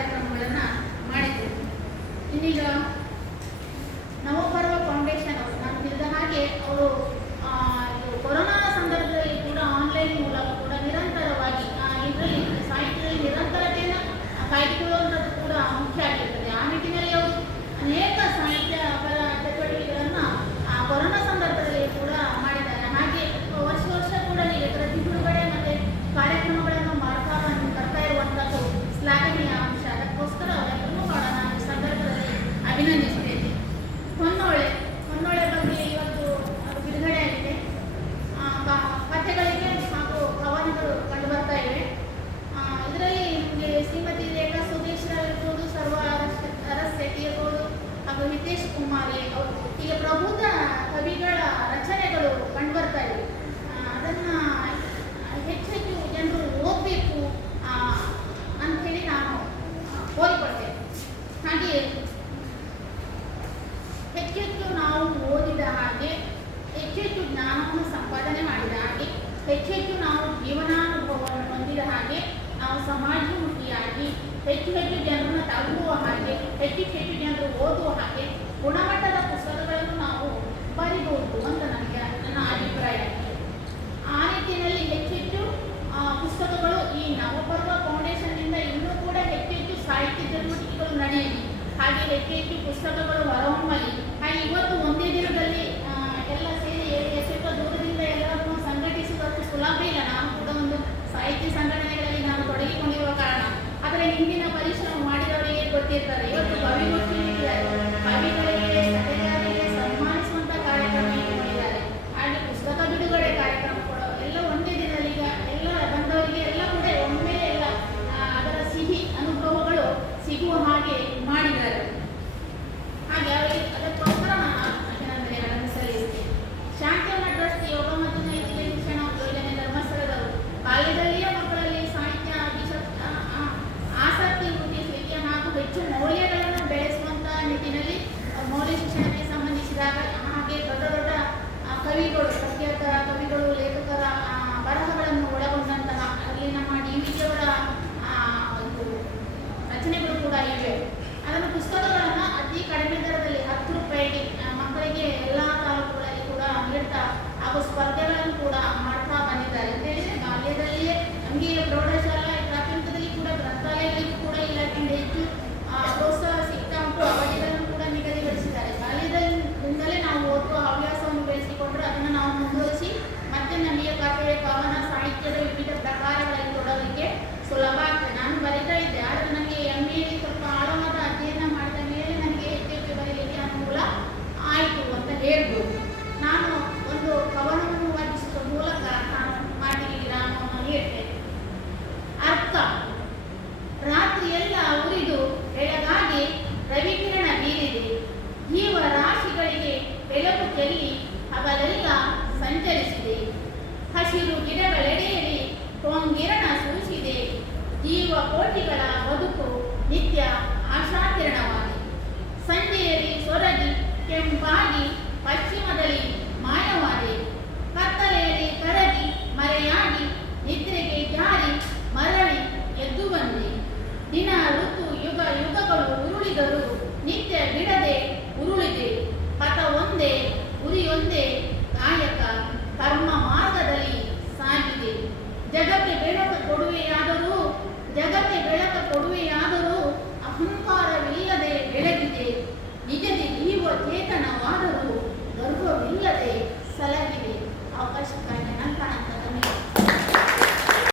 ಕಾರ್ಯಕ್ರಮಗಳನ್ನು ಮಾಡಿದ್ದೇವೆ. ಇನ್ನೀಗ ಹಾಗೆ ಹೆಚ್ಚೆಚ್ಚು ನಾವು ಓದಿದ ಹಾಗೆ, ಹೆಚ್ಚೆಚ್ಚು ಜ್ಞಾನವನ್ನು ಸಂಪಾದನೆ ಮಾಡಿದ ಹಾಗೆ, ಹೆಚ್ಚೆಚ್ಚು ನಾವು ಜೀವನಾನುಭವವನ್ನು ಹೊಂದಿದ ಹಾಗೆ, ನಾವು ಸಮಾಜ ರೀತಿ ಪುಸ್ತಕಗಳು ಹೊರಹೊಮ್ಮಲಿ. ಹಾಗೆ ಇವತ್ತು ಒಂದೇ ದಿನದಲ್ಲಿ ಎಲ್ಲ ಸೇರಿ ಎಷ್ಟೆಲ್ಲ ದೂರದಿಂದ ಎಲ್ಲರನ್ನು ಸಂಘಟಿಸುವುದಷ್ಟು ಸುಲಭ ಇಲ್ಲ. ನಾನು ಕೂಡ ಒಂದು ಸಾಹಿತ್ಯ ಸಂಘಟನೆಗಳಲ್ಲಿ ನಾನು ತೊಡಗಿಕೊಂಡಿರುವ ಕಾರಣ. ಆದರೆ ಹಿಂದಿನ ಪರಿಶ್ರಮ ಮಾಡಿದವರಿಗೆ ಗೊತ್ತಿರ್ತಾರೆ. ಇವತ್ತು ಭವಿಷ್ಯ ಕೆಂಪಾಗಿ ಪಶ್ಚಿಮದಲ್ಲಿ ಮಾಯವಾದೆ, ಕತ್ತಲೆಯಲ್ಲಿ ಕರಗಿ ಮರೆಯಾಗಿ ನಿದ್ರೆಗೆ ಜಾರಿ ಮರಳಿ ಎದ್ದು ಬಂದೆ ದಿನ ಋತು ಯುಗ ಯುಗಗಳು ಉರುಳಿದರು ನಿತ್ಯ ಬಿಡದೆ ಉರುಳಿದೆ. ಪಥ ಒಂದೇ, ಉರಿಯೊಂದೇ ಕಾಯಕ, ಕರ್ಮ ಮಾರ್ಗದಲ್ಲಿ ಸಾಗಿದೆ. ಜಗಕ್ಕೆ ಬೆಳಕು ಕೊಡುವೆಯಾದ